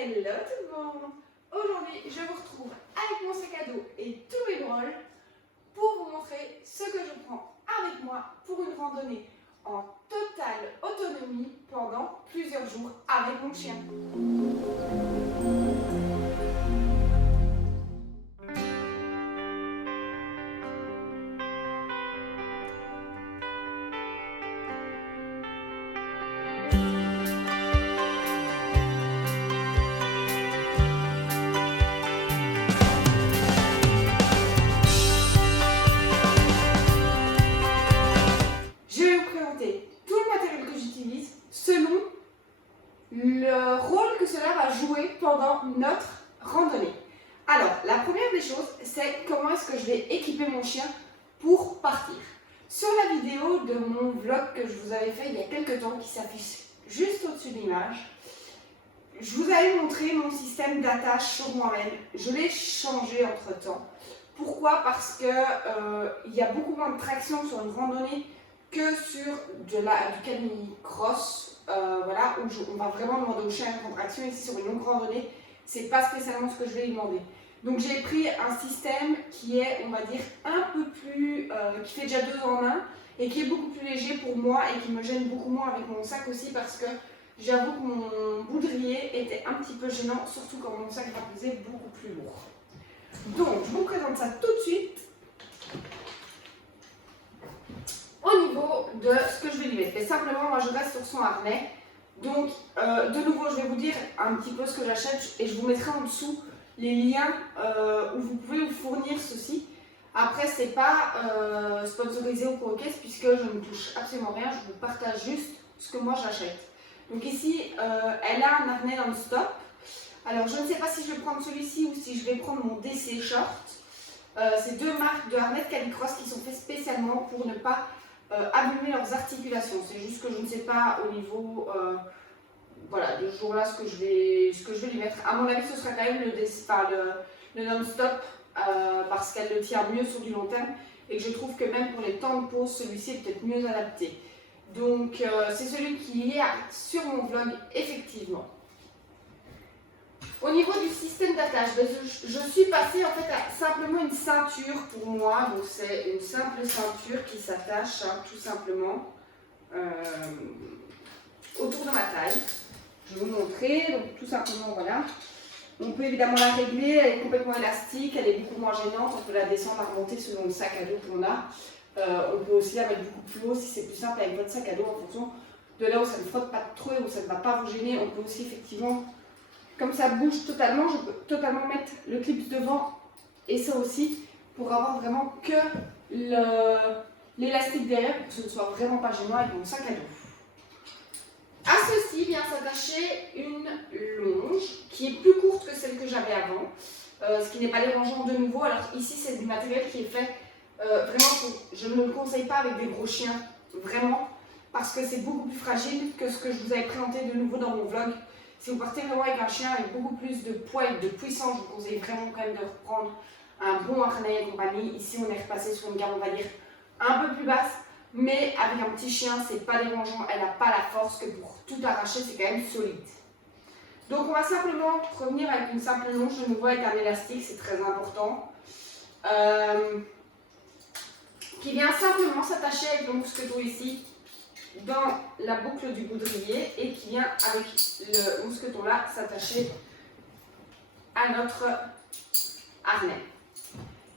Hello tout le monde. Aujourd'hui, je vous retrouve avec mon sac à dos et tous mes brols pour vous montrer ce que je prends avec moi pour une randonnée en totale autonomie pendant plusieurs jours avec mon chien. Tout le matériel que j'utilise selon le rôle que cela va jouer pendant notre randonnée. Alors, la première des choses, c'est comment est-ce que je vais équiper mon chien pour partir. Sur la vidéo de mon vlog que je vous avais fait il y a quelques temps, qui s'affiche juste au-dessus de l'image, je vous avais montré mon système d'attache sur moi-même. Je l'ai changé entre temps. Pourquoi? Parce que il y a beaucoup moins de traction sur une randonnée que sur du canicross, voilà, où on va vraiment demander au chien une contraction. Ici, sur une longue randonnée, c'est pas spécialement ce que je vais lui demander. Donc j'ai pris un système qui est, on va dire, un peu plus, qui fait déjà 2 en 1 et qui est beaucoup plus léger pour moi et qui me gêne beaucoup moins avec mon sac aussi, parce que j'avoue que mon boudrier était un petit peu gênant, surtout quand mon sac va peser beaucoup plus lourd. Donc je vous présente ça tout de suite. Au niveau de ce que je vais lui mettre, et simplement moi je reste sur son harnais. Donc de nouveau je vais vous dire un petit peu ce que j'achète et je vous mettrai en dessous les liens où vous pouvez vous fournir ceci. Après c'est pas sponsorisé ou co-caisse puisque je ne touche absolument rien, je vous partage juste ce que moi j'achète. Donc ici elle a un harnais non-stop. Alors je ne sais pas si je vais prendre celui-ci ou si je vais prendre mon DC Short. C'est 2 marques de harnais de canicross qui sont faits spécialement pour ne pas abîmer leurs articulations. C'est juste que je ne sais pas au niveau voilà, de ce jour-là ce que je vais lui mettre. À mon avis, ce sera quand même le non-stop parce qu'elle le tient mieux sur du long terme et que je trouve que même pour les temps de pause, celui-ci est peut-être mieux adapté. Donc c'est celui qui est sur mon vlog effectivement. Au niveau du système d'attache, je suis passée en fait à simplement une ceinture pour moi. Donc c'est une simple ceinture qui s'attache tout simplement autour de ma taille. Je vais vous montrer. Donc tout simplement voilà. On peut évidemment la régler, elle est complètement élastique, elle est beaucoup moins gênante. On peut la descendre, la remonter selon le sac à dos qu'on a. On peut aussi la mettre beaucoup plus haut si c'est plus simple avec votre sac à dos en fonction de là où ça ne frotte pas trop et où ça ne va pas vous gêner. On peut aussi effectivement, comme ça bouge totalement, je peux totalement mettre le clip devant et ça aussi pour avoir vraiment que l'élastique derrière pour que ce ne soit vraiment pas gênant avec mon sac à dos. À ceci vient s'attacher une longe qui est plus courte que celle que j'avais avant, ce qui n'est pas dérangeant de nouveau. Alors ici c'est du matériel qui est fait vraiment pour, je ne le conseille pas avec des gros chiens, vraiment, parce que c'est beaucoup plus fragile que ce que je vous avais présenté de nouveau dans mon vlog. Si vous partez vraiment avec un chien avec beaucoup plus de poids et de puissance, je vous conseille vraiment quand même de reprendre un bon harnais et compagnie. Ici, on est repassé sur une gamme, on va dire, un peu plus basse, mais avec un petit chien, c'est pas dérangeant. Elle n'a pas la force que pour tout arracher, c'est quand même solide. Donc, on va simplement revenir avec une simple longe, de nouveau avec un élastique, c'est très important, qui vient simplement s'attacher avec le mousqueton ici, dans la boucle du boudrier et qui vient avec le mousqueton là s'attacher à notre harnais.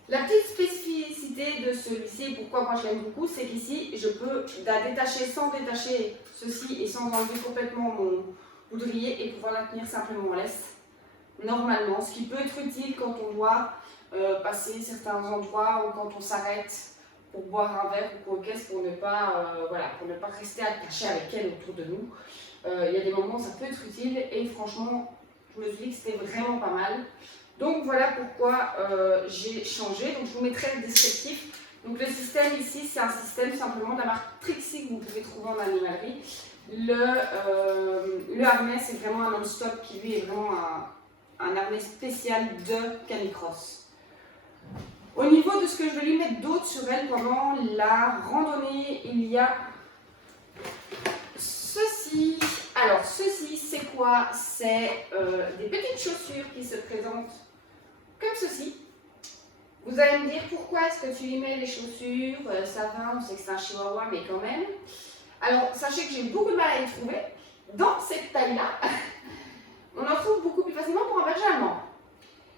La petite spécificité de celui-ci, pourquoi moi je l'aime beaucoup, c'est qu'ici je peux la détacher sans détacher ceci et sans enlever complètement mon boudrier et pouvoir la tenir simplement en laisse normalement, ce qui peut être utile quand on doit passer certains endroits ou quand on s'arrête pour boire un verre ou quoi qu'est-ce, pour ne pas rester attaché avec elle autour de nous. Il y a des moments où ça peut être utile et franchement, je me suis dit que c'était vraiment pas mal. Donc voilà pourquoi j'ai changé. Donc je vous mettrai le descriptif. Donc le système ici, c'est un système simplement de la marque Trixie que vous pouvez trouver en animalerie. Le harnais, c'est vraiment un non-stop qui lui est vraiment un harnais spécial de canicross. Au niveau de ce que je vais lui mettre d'autre sur elle pendant la randonnée, il y a ceci. Alors, ceci, c'est quoi? C'est des petites chaussures qui se présentent comme ceci. Vous allez me dire pourquoi est-ce que tu y mets les chaussures? Ça va, on sait que c'est un chihuahua, mais quand même. Alors, sachez que j'ai beaucoup de mal à les trouver. Dans cette taille-là, on en trouve beaucoup plus facilement pour un berger allemand.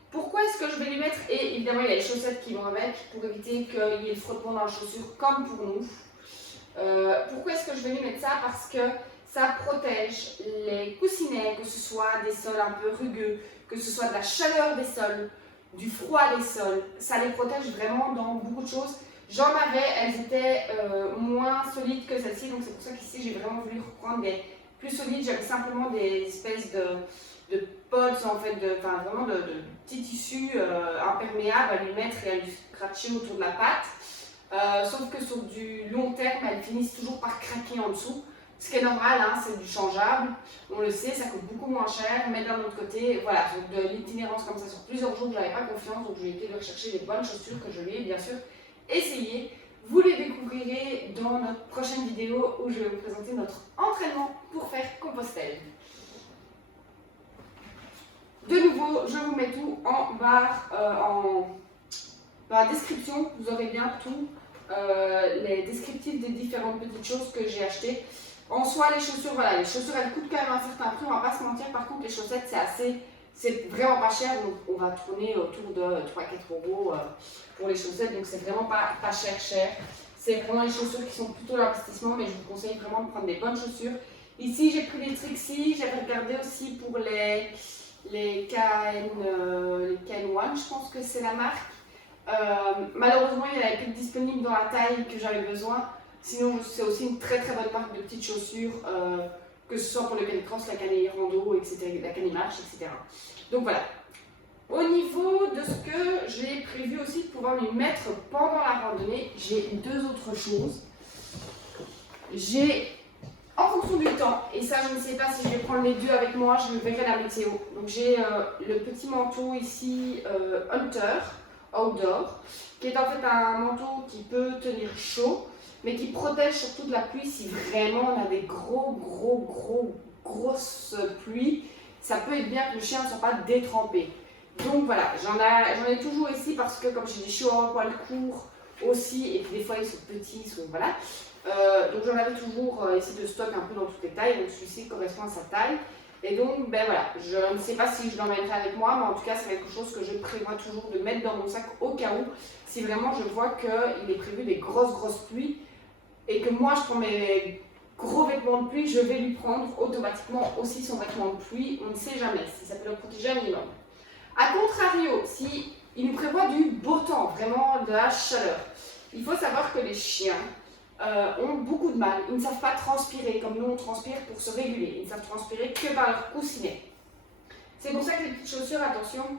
Pourquoi est-ce que je vais lui mettre? Et évidemment, il y a les chaussettes qui vont avec pour éviter qu'il y ait le frottement dans la chaussure comme pour nous. Pourquoi est-ce que je vais lui mettre ça? Parce que ça protège les coussinets, que ce soit des sols un peu rugueux, que ce soit de la chaleur des sols, du froid des sols. Ça les protège vraiment dans beaucoup de choses. J'en avais, elles étaient moins solides que celles-ci, donc c'est pour ça qu'ici j'ai vraiment voulu reprendre des plus solides. J'avais simplement des espèces de pods, en fait, vraiment de petits tissus imperméables à lui mettre et à lui scratcher autour de la patte. Sauf que sur du long terme, elles finissent toujours par craquer en dessous. Ce qui est normal, hein, c'est du changeable, on le sait, ça coûte beaucoup moins cher, mais d'un autre côté, voilà, donc de l'itinérance comme ça sur plusieurs jours, je n'avais pas confiance, donc j'ai été de rechercher des bonnes chaussures que je lui ai bien sûr essayées. Vous les découvrirez dans notre prochaine vidéo où je vais vous présenter notre entraînement pour faire Compostelle. De nouveau, je vous mets tout en barre, dans la description, vous aurez bien tout, les descriptifs des différentes petites choses que j'ai achetées. En soi, les chaussures, voilà, les chaussures elles coûtent quand même un certain prix, on va pas se mentir. Par contre, les chaussettes, c'est vraiment pas cher, donc on va tourner autour de 3-4 euros pour les chaussettes, donc c'est vraiment pas cher. C'est vraiment les chaussures qui sont plutôt l'investissement, mais je vous conseille vraiment de prendre des bonnes chaussures. Ici, j'ai pris des Trixie, j'avais regardé aussi pour les KN1, je pense que c'est la marque. Malheureusement, il n'y en avait plus de disponible dans la taille que j'avais besoin. Sinon, c'est aussi une très très bonne marque de petites chaussures, que ce soit pour le canicross, la canirando, etc., la canimarche, etc. Donc voilà. Au niveau de ce que j'ai prévu aussi de pouvoir lui mettre pendant la randonnée, j'ai deux autres choses. J'ai, en fonction du temps, et ça je ne sais pas si je vais prendre les deux avec moi, je verrai la météo. Donc j'ai le petit manteau ici, Hunter, Outdoor, qui est en fait un manteau qui peut tenir chaud, mais qui protège surtout de la pluie si vraiment on a des grosses pluies. Ça peut être bien que le chien ne soit pas détrempé. Donc voilà, j'en ai toujours ici parce que comme j'ai des chihuahuas à poil court aussi, et puis des fois ils sont petits, voilà. Donc j'en avais toujours ici de stock un peu dans toutes les tailles, donc celui-ci correspond à sa taille. Et donc, ben voilà, je ne sais pas si je l'emmènerai avec moi, mais en tout cas, c'est quelque chose que je prévois toujours de mettre dans mon sac au cas où, si vraiment je vois qu'il est prévu des grosses pluies et que moi je prends mes gros vêtements de pluie, je vais lui prendre automatiquement aussi son vêtement de pluie, on ne sait jamais si ça peut le protéger un minimum. A contrario, si il nous prévoit du beau temps, vraiment de la chaleur, il faut savoir que les chiens ont beaucoup de mal. Ils ne savent pas transpirer comme nous on transpire pour se réguler. Ils ne savent transpirer que par leur coussinet. C'est pour ça que les petites chaussures, attention,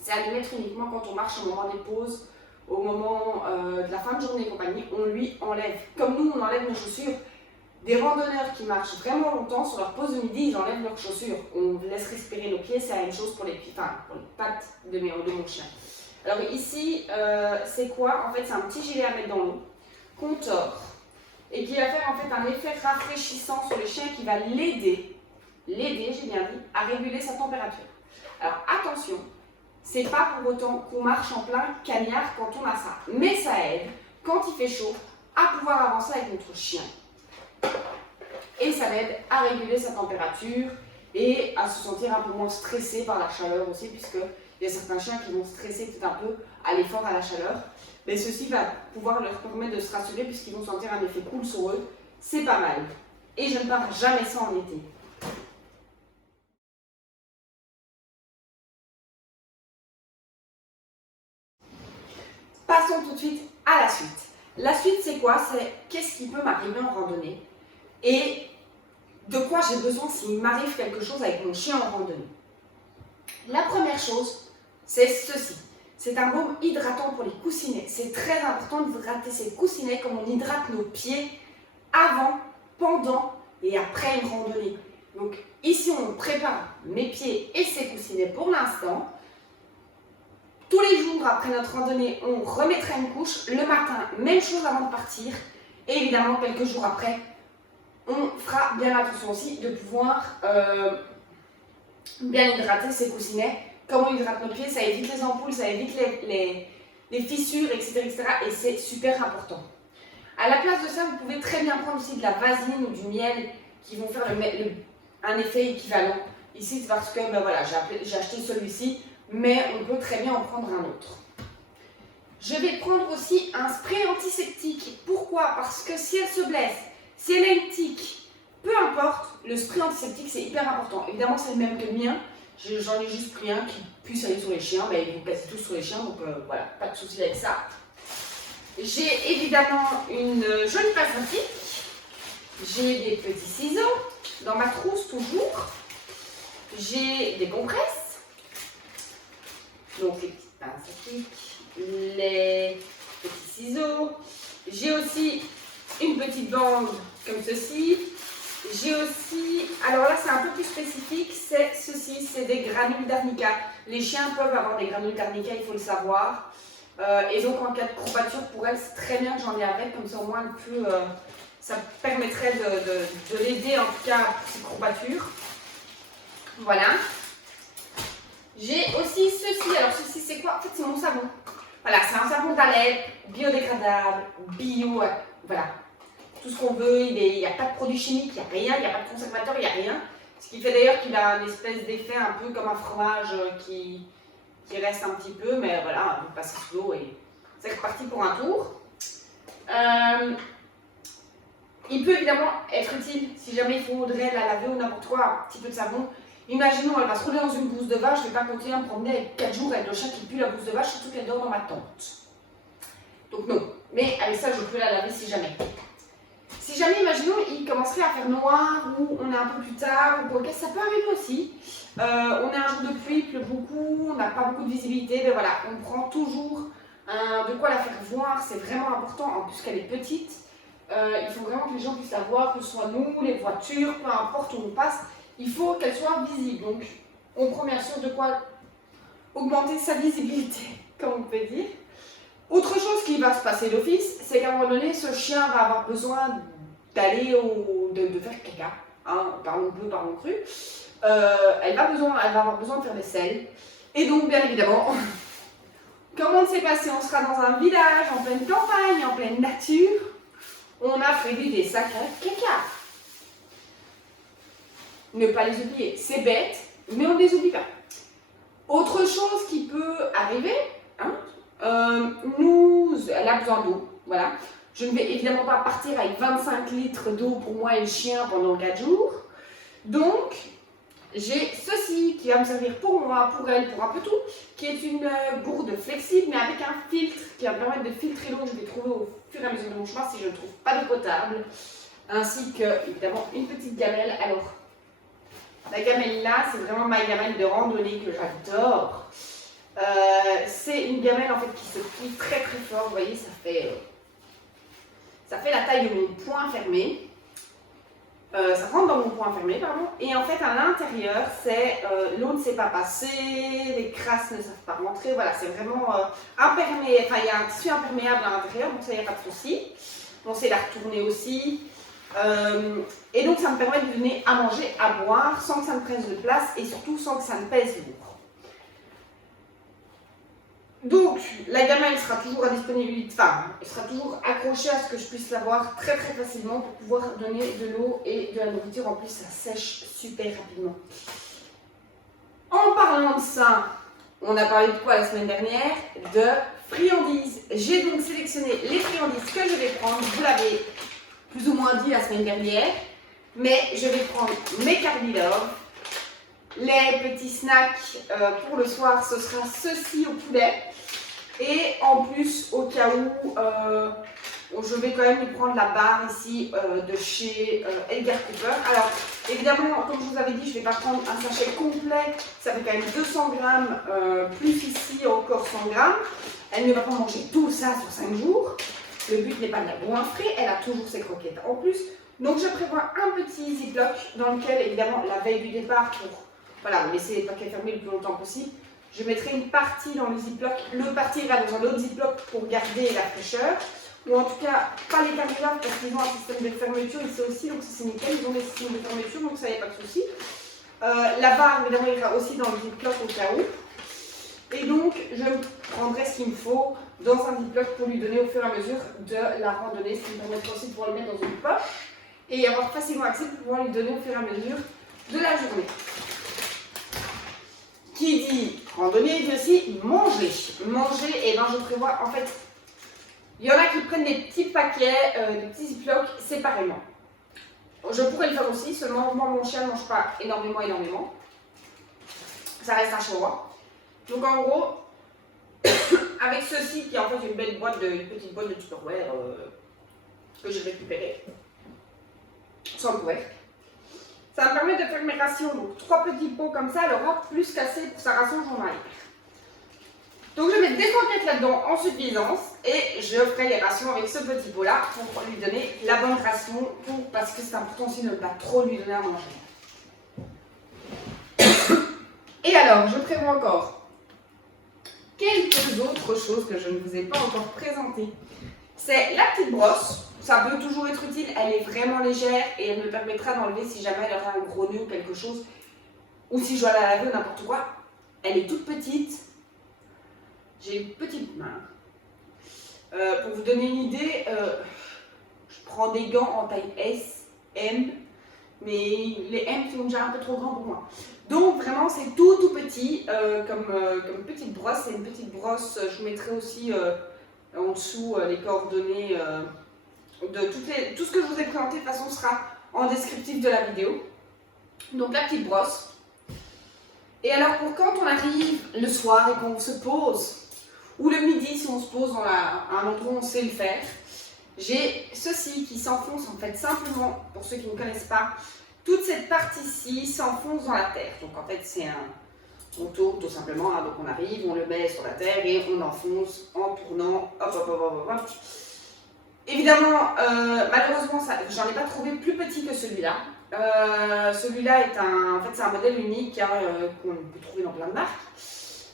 c'est à les mettre uniquement quand on marche au moment des pauses, au moment de la fin de journée et compagnie. On lui enlève. Comme nous, on enlève nos chaussures. Des randonneurs qui marchent vraiment longtemps, sur leur pause de midi, ils enlèvent leurs chaussures. On laisse respirer nos pieds, c'est la même chose pour les pattes de mon chien. Alors ici, c'est quoi? En fait, c'est un petit gilet à mettre dans l'eau, qu'on tord, et qui va faire en fait un effet rafraîchissant sur le chien qui va l'aider, j'ai bien dit, à réguler sa température. Alors attention, c'est pas pour autant qu'on marche en plein cagnard quand on a ça, mais ça aide, quand il fait chaud, à pouvoir avancer avec notre chien. Et ça l'aide à réguler sa température et à se sentir un peu moins stressé par la chaleur aussi, puisqu'il y a certains chiens qui vont stresser peut-être un peu à l'effort, à la chaleur. Mais ceci va pouvoir leur permettre de se rassurer puisqu'ils vont sentir un effet cool sur eux. C'est pas mal. Et je ne pars jamais sans en été. Passons tout de suite à la suite. La suite, c'est quoi? C'est qu'est-ce qui peut m'arriver en randonnée et de quoi j'ai besoin s'il m'arrive quelque chose avec mon chien en randonnée. La première chose, c'est ceci. C'est un baume hydratant pour les coussinets. C'est très important d'hydrater ces coussinets comme on hydrate nos pieds avant, pendant et après une randonnée. Donc ici, on prépare mes pieds et ces coussinets pour l'instant. Tous les jours après notre randonnée, on remettra une couche. Le matin, même chose avant de partir. Et évidemment, quelques jours après, on fera bien attention aussi de pouvoir bien hydrater ses coussinets. Comme on hydrate nos pieds, ça évite les ampoules, ça évite les fissures, etc., etc. Et c'est super important. À la place de ça, vous pouvez très bien prendre aussi de la vaseline ou du miel qui vont faire un effet équivalent. Ici, c'est parce que ben voilà, j'ai acheté celui-ci, mais on peut très bien en prendre un autre. Je vais prendre aussi un spray antiseptique. Pourquoi? Parce que si elle se blesse, si elle a une tique, peu importe, le spray antiseptique c'est hyper important. Évidemment, c'est le même que le mien. J'en ai juste pris un qui puisse aller sur les chiens, mais ils vont passer tous sur les chiens, donc voilà, pas de souci avec ça. J'ai évidemment une jolie passe à pique. J'ai des petits ciseaux dans ma trousse toujours. J'ai des compresses, donc les petites pinces à pique, les petits ciseaux. J'ai aussi une petite bande comme ceci. J'ai aussi, alors là c'est un peu plus spécifique, c'est ceci, c'est des granules d'arnica. Les chiens peuvent avoir des granules d'arnica, il faut le savoir. Et donc en cas de courbature pour elle, c'est très bien que j'en ai avec, comme ça au moins elle peut, ça permettrait de l'aider en tout cas pour ses courbatures. Voilà. J'ai aussi ceci, alors ceci c'est quoi? En fait c'est mon savon. Voilà, c'est un savon d'Alep, biodégradable, bio, voilà. Tout ce qu'on veut, il n'y a pas de produits chimiques, il n'y a rien, il n'y a pas de conservateur, il n'y a rien. Ce qui fait d'ailleurs qu'il a une espèce d'effet un peu comme un fromage qui reste un petit peu, mais voilà, vous passez sous l'eau et c'est reparti pour un tour. Il peut évidemment être utile si jamais il faudrait la laver ou n'importe quoi, un petit peu de savon. Imaginons, elle va se rouler dans une bouse de vache, je ne vais pas continuer à me promener avec 4 jours avec le chat qui pue la bouse de vache, surtout qu'elle dort dans ma tente. Donc non, mais avec ça je peux la laver si jamais. Si jamais, imaginons, il commencerait à faire noir ou on est un peu plus tard, ou ok, ça peut arriver aussi. On est un jour de pluie, il pleut beaucoup, on n'a pas beaucoup de visibilité, mais voilà, on prend toujours de quoi la faire voir, c'est vraiment important, en plus qu'elle est petite. Il faut vraiment que les gens puissent la voir, que ce soit nous, les voitures, peu importe où on passe, il faut qu'elle soit visible. Donc, on prend bien sûr de quoi augmenter sa visibilité, comme on peut dire. Autre chose qui va se passer d'office, c'est qu'à un moment donné, ce chien va avoir besoin d'aller de faire caca, hein, parlons peu, parlons cru. Elle va avoir besoin de faire des selles. Et donc, bien évidemment, comme on ne sait pas si on sera dans un village, en pleine campagne, en pleine nature, on a prévu des sacs à caca. Ne pas les oublier, c'est bête, mais on ne les oublie pas. Autre chose qui peut arriver, hein, elle a besoin d'eau, voilà. Je ne vais évidemment pas partir avec 25 litres d'eau pour moi et le chien pendant 4 jours. Donc, j'ai ceci qui va me servir pour moi, pour elle, pour un peu tout, qui est une gourde flexible, mais avec un filtre qui va me permettre de filtrer l'eau que je vais trouver au fur et à mesure de mon chemin si je ne trouve pas d'eau potable. Ainsi que, évidemment, une petite gamelle. Alors, la gamelle là, c'est vraiment ma gamelle de randonnée que j'adore. C'est une gamelle en fait qui se plie très très fort, vous voyez, ça fait la taille de mon poing fermé. Ça rentre dans mon poing fermé, pardon. Et en fait, à l'intérieur, l'eau ne sait pas passer, les crasses ne savent pas rentrer. Voilà, c'est vraiment imperméable. Enfin, il y a un tissu imperméable à l'intérieur, donc ça, il n'y a pas de souci. On sait la retourner aussi. Et donc, ça me permet de donner à manger, à boire, sans que ça me prenne de place et surtout sans que ça me pèse lourd. Donc, la gamelle sera toujours à disponibilité, enfin, elle sera toujours accrochée à ce que je puisse l'avoir très très facilement pour pouvoir donner de l'eau et de la nourriture. En plus, ça sèche super rapidement. En parlant de ça, on a parlé de quoi la semaine dernière? De friandises. J'ai donc sélectionné les friandises que je vais prendre. Vous l'avez plus ou moins dit la semaine dernière. Mais je vais prendre mes Carnivore. Les petits snacks pour le soir, ce sera ceci au poulet. Et en plus, au cas où, je vais quand même lui prendre la barre ici de chez Edgar Cooper. Alors, évidemment, comme je vous avais dit, je ne vais pas prendre un sachet complet. Ça fait quand même 200 grammes, plus ici encore 100 grammes. Elle ne va pas manger tout ça sur 5 jours. Le but n'est pas de la goinfrer, elle a toujours ses croquettes en plus. Donc, je prévois un petit ziploc dans lequel, évidemment, la veille du départ, pour laisser les paquets fermés le plus longtemps possible, je mettrai une partie dans le ziploc. L'autre partie ira dans un autre ziploc pour garder la fraîcheur. ou en tout cas pas les thermographes parce qu'ils ont un système de fermeture ici aussi, donc ça c'est nickel, ils ont des systèmes de fermeture, donc ça y a pas de souci. La barre évidemment ira aussi dans le ziploc au cas où. Et donc je prendrai ce qu'il me faut dans un ziploc pour lui donner au fur et à mesure de la randonnée, ce qui me permettra aussi de pouvoir le mettre dans une poche et y avoir facilement accès pour pouvoir lui donner au fur et à mesure de la journée. Qui dit randonnée dit aussi manger. Manger, et ben je prévois en fait, il y en a qui prennent des petits paquets, des petits ziplocs séparément. Je pourrais le faire aussi, seulement moi mon chien ne mange pas énormément. Ça reste un chihuahua. Donc en gros, avec ceci qui est en fait une petite boîte de Tupperware que j'ai récupérée sans le couvercle. Ça me permet de faire mes rations, donc 3 petits pots comme ça, elle aura plus qu'assez pour sa ration journalière. Donc je vais mettre des croquettes là-dedans en suffisance et je ferai les rations avec ce petit pot là pour lui donner la bonne ration, parce que c'est important aussi de ne pas trop lui donner à manger. Et alors, je prévois encore quelques autres choses que je ne vous ai pas encore présentées. C'est la petite brosse. Ça peut toujours être utile, elle est vraiment légère et elle me permettra d'enlever si jamais elle aura un gros nœud ou quelque chose, ou si je dois la laver ou n'importe quoi. Elle est toute petite, j'ai une petite main. Pour vous donner une idée, je prends des gants en taille S, M, mais les M sont déjà un peu trop grands pour moi. Donc vraiment c'est tout petit comme petite brosse. C'est une petite brosse, je vous mettrai aussi en dessous les coordonnées de tout ce que je vous ai présenté de toute façon sera en descriptif de la vidéo. Donc la petite brosse. Et alors pour quand on arrive le soir et qu'on se pose, ou le midi si on se pose dans un endroit où on sait le faire, j'ai ceci qui s'enfonce en fait simplement, pour ceux qui ne connaissent pas, toute cette partie-ci s'enfonce dans la terre. Donc en fait c'est on tourne tout simplement, hein, donc on arrive, on le met sur la terre et on enfonce en tournant, hop. Évidemment, malheureusement, j'en ai pas trouvé plus petit que celui-là. Celui-là est c'est un modèle unique qu'on peut trouver dans plein de marques.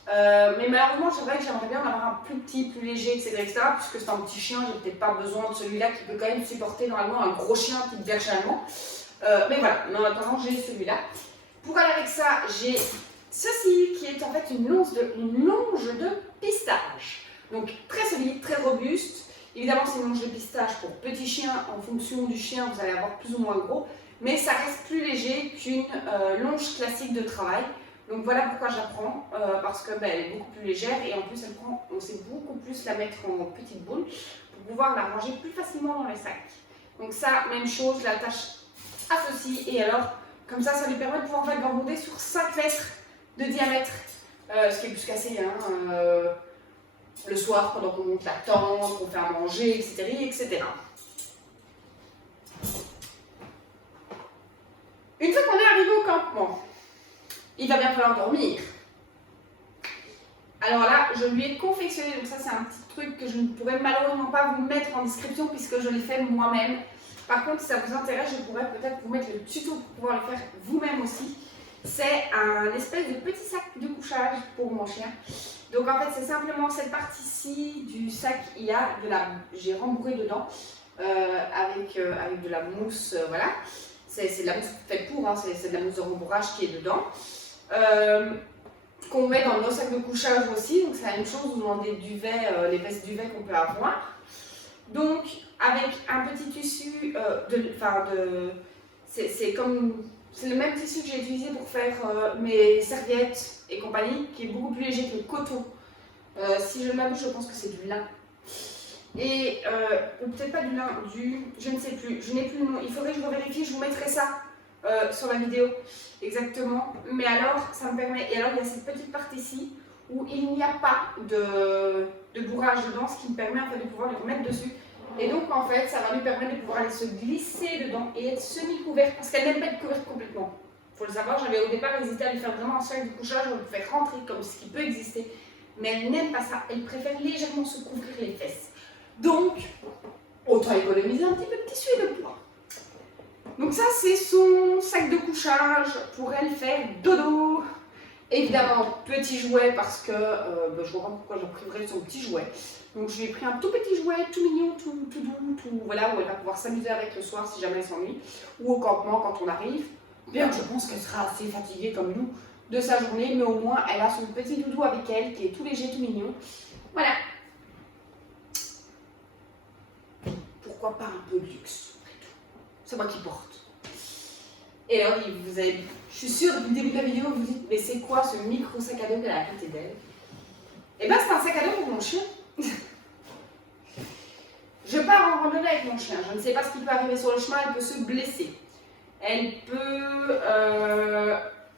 Mais malheureusement, c'est vrai que j'aimerais bien en avoir un plus petit, plus léger, etc. Puisque c'est un petit chien, j'ai peut-être pas besoin de celui-là qui peut quand même supporter normalement un gros chien type berger allemand. Mais voilà, en attendant, j'ai celui-là. Pour aller avec ça, j'ai ceci qui est en fait une longe de pistache. Donc très solide, très robuste. Évidemment, c'est une longe de pistache pour petit chien. En fonction du chien, vous allez avoir plus ou moins gros. Mais ça reste plus léger qu'une longe classique de travail. Donc voilà pourquoi je la prends. Parce que elle est beaucoup plus légère. Et en plus, on sait beaucoup plus la mettre en petite boule pour pouvoir la ranger plus facilement dans les sacs. Donc ça, même chose, je l'attache à ceci. Et alors, comme ça lui permet de pouvoir vagabonder sur 5 mètres de diamètre. Ce qui est plus qu'assez, le soir, pendant qu'on monte la tente, qu'on fait à manger, etc. Une fois qu'on est arrivé au campement, il va bien falloir dormir. Alors là, je lui ai confectionné, donc ça c'est un petit truc que je ne pourrais malheureusement pas vous mettre en description puisque je l'ai fait moi-même. Par contre, si ça vous intéresse, je pourrais peut-être vous mettre le tuto pour pouvoir le faire vous-même aussi. C'est un espèce de petit sac de couchage pour mon chien. Donc en fait, c'est simplement cette partie-ci du sac, j'ai rembourré dedans avec de la mousse, voilà. C'est de la mousse faite pour, c'est de la mousse de rembourrage qui est dedans. Qu'on met dans nos sacs de couchage aussi, donc c'est la même chose dans des duvets, les vestes duvet qu'on peut avoir. Donc avec un petit tissu c'est le même tissu que j'ai utilisé pour faire mes serviettes et compagnie, qui est beaucoup plus léger que le coton. Si je m'abuse, je pense que c'est du lin. Et, ou peut-être pas du lin, je ne sais plus, je n'ai plus le nom, il faudrait que je revérifie, je vous mettrai ça sur la vidéo, exactement. Mais alors, ça me permet, et alors il y a cette petite partie-ci, où il n'y a pas de bourrage dedans, ce qui me permet en fait de pouvoir le remettre dessus. Et donc en fait, ça va lui permettre de pouvoir aller se glisser dedans et être semi-couverte, parce qu'elle n'aime pas être couverte complètement. Il faut le savoir, j'avais au départ hésité à lui faire vraiment un sac de couchage, on le faire rentrer comme ce qui peut exister. Mais elle n'aime pas ça, elle préfère légèrement se couvrir les fesses. Donc, autant économiser un petit peu de tissu et de poids. Donc ça, c'est son sac de couchage pour elle faire dodo. Évidemment, petit jouet parce que je vois pas pourquoi je priverais son petit jouet. Donc je lui ai pris un tout petit jouet, tout mignon, tout doux, tout, voilà, où elle va pouvoir s'amuser avec le soir si jamais elle s'ennuie, ou au campement quand on arrive. Bien que je pense qu'elle sera assez fatiguée comme nous de sa journée, mais au moins elle a son petit doudou avec elle qui est tout léger, tout mignon. Voilà. Pourquoi pas un peu de luxe après tout. C'est moi qui porte. Et alors, je suis sûre, depuis le début de la vidéo, vous vous dites, mais c'est quoi ce micro sac à dos qu'elle a à côté d'elle? Eh bien, c'est un sac à dos pour mon chien. Je pars en randonnée avec mon chien. Je ne sais pas ce qui peut arriver sur le chemin. Elle peut se blesser. Elle peut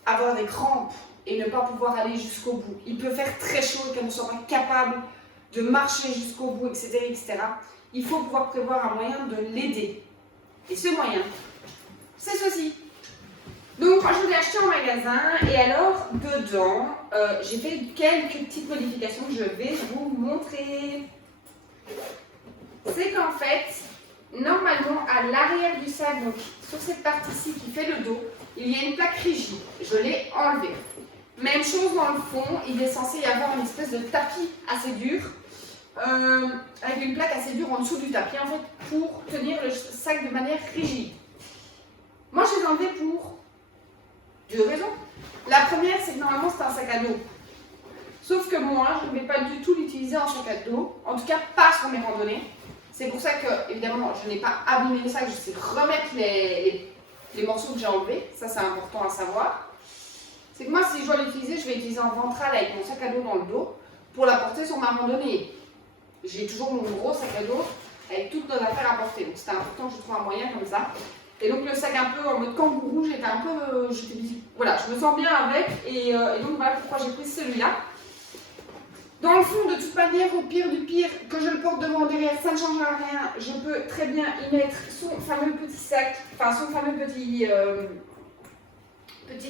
avoir des crampes et ne pas pouvoir aller jusqu'au bout. Il peut faire très chaud et qu'elle ne soit pas capable de marcher jusqu'au bout, etc., etc. Il faut pouvoir prévoir un moyen de l'aider. Et ce moyen, c'est ceci. Donc, moi, je l'ai acheté en magasin et alors, dedans, j'ai fait quelques petites modifications que je vais vous montrer. C'est qu'en fait, normalement, à l'arrière du sac, donc sur cette partie-ci qui fait le dos, il y a une plaque rigide. Je l'ai enlevée. Même chose dans le fond, il est censé y avoir une espèce de tapis assez dur, avec une plaque assez dure en dessous du tapis, en fait, pour tenir le sac de manière rigide. Moi, je l'ai enlevé pour 2 raisons. La première, c'est que normalement, c'est un sac à dos. Sauf que moi, je ne vais pas du tout l'utiliser en sac à dos, en tout cas pas sur mes randonnées. C'est pour ça que, évidemment, je n'ai pas abîmé le sac, je sais remettre les morceaux que j'ai enlevés. Ça, c'est important à savoir. C'est que moi, si je dois l'utiliser, je vais l'utiliser en ventral avec mon sac à dos dans le dos pour la porter sur ma randonnée. J'ai toujours mon gros sac à dos avec toutes nos affaires à porter. Donc, c'était important que je trouve un moyen comme ça. Et donc, le sac un peu en mode kangourou, j'étais un peu... voilà, je me sens bien avec. Et donc, voilà pourquoi j'ai pris celui-là. Dans le fond, de toute manière, au pire du pire, que je le porte devant ou derrière, ça ne changera rien. Je peux très bien y mettre son fameux petit sac, enfin son fameux petit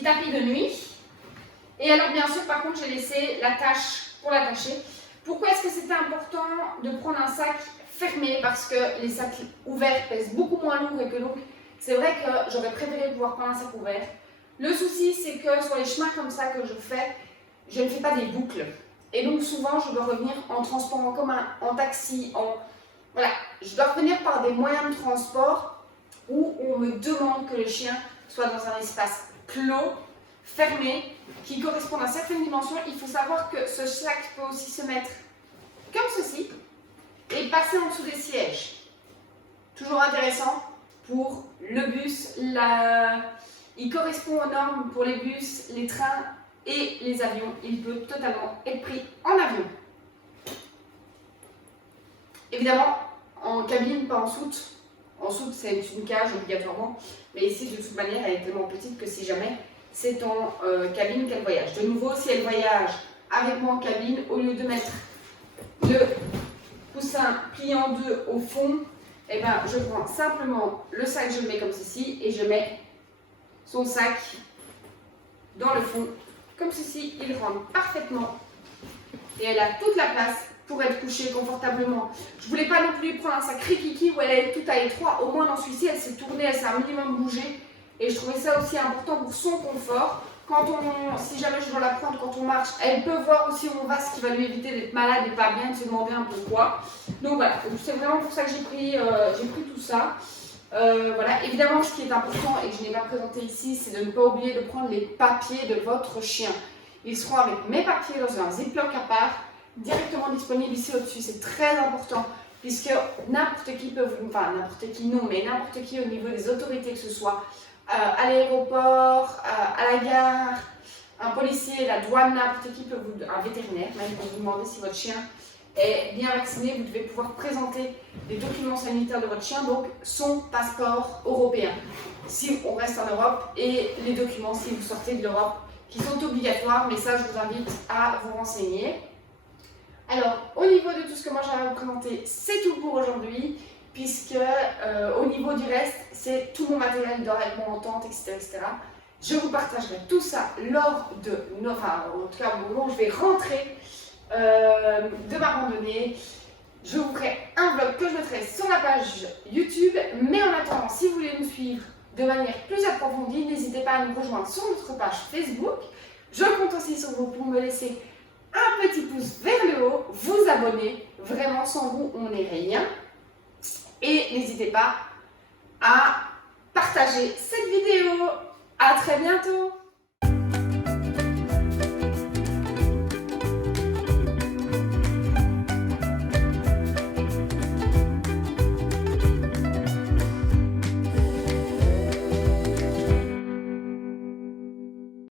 tapis de nuit. Et alors, bien sûr, par contre, j'ai laissé la tâche pour l'attacher. Pourquoi est-ce que c'était important de prendre un sac fermé? Parce que les sacs ouverts pèsent beaucoup moins lourd et que donc, c'est vrai que j'aurais préféré pouvoir prendre un sac ouvert. Le souci, c'est que sur les chemins comme ça que je fais, je ne fais pas des boucles. Et donc souvent, je dois revenir en transport en commun, en taxi, voilà, je dois revenir par des moyens de transport où on me demande que le chien soit dans un espace clos, fermé, qui corresponde à certaines dimensions. Il faut savoir que ce sac peut aussi se mettre comme ceci et passer en dessous des sièges. Toujours intéressant pour le bus, il correspond aux normes pour les bus, les trains et les avions. Il peut totalement être pris en avion. Évidemment, en cabine, pas en soute. En soute, c'est une cage obligatoirement. Mais ici, de toute manière, elle est tellement petite que si jamais c'est en cabine qu'elle voyage. De nouveau, si elle voyage avec moi en cabine, au lieu de mettre le coussin plié en deux au fond, eh ben, je prends simplement le sac, je le mets comme ceci et je mets son sac dans le fond. Comme ceci, il rentre parfaitement et elle a toute la place pour être couchée confortablement. Je ne voulais pas non plus prendre un sac rikiki où elle est tout à étroit. Au moins dans celui-ci, elle s'est tournée, elle s'est un minimum bougée. Et je trouvais ça aussi important pour son confort. Si jamais je dois la prendre quand on marche, elle peut voir aussi où on va, ce qui va lui éviter d'être malade et pas bien, de se demander un peu quoi. Donc voilà, c'est vraiment pour ça que j'ai pris tout ça. Voilà, évidemment, ce qui est important et que je n'ai pas présenté ici, c'est de ne pas oublier de prendre les papiers de votre chien. Ils seront avec mes papiers dans un ziploc à part, directement disponible ici au-dessus. C'est très important puisque n'importe qui peut vous, enfin n'importe qui non, mais n'importe qui au niveau des autorités que ce soit, à l'aéroport, à la gare, un policier, la douane, n'importe qui peut vous, un vétérinaire même, pour vous demander si votre chien est bien vacciné. Vous devez pouvoir présenter les documents sanitaires de votre chien, donc son passeport européen si on reste en Europe et les documents si vous sortez de l'Europe qui sont obligatoires, mais ça je vous invite à vous renseigner. Alors au niveau de tout ce que moi j'avais à vous présenter, c'est tout pour aujourd'hui, puisque au niveau du reste, c'est tout mon matériel de règlement en tente, etc., etc. Je vous partagerai tout ça lors de en tout cas au moment où je vais rentrer de ma randonnée. Je vous ferai un vlog que je mettrai sur la page YouTube, mais en attendant, si vous voulez nous suivre de manière plus approfondie, n'hésitez pas à nous rejoindre sur notre page Facebook. Je compte aussi sur vous pour me laisser un petit pouce vers le haut, vous abonner. Vraiment, sans vous, on n'est rien. Et n'hésitez pas à partager cette vidéo. À très bientôt!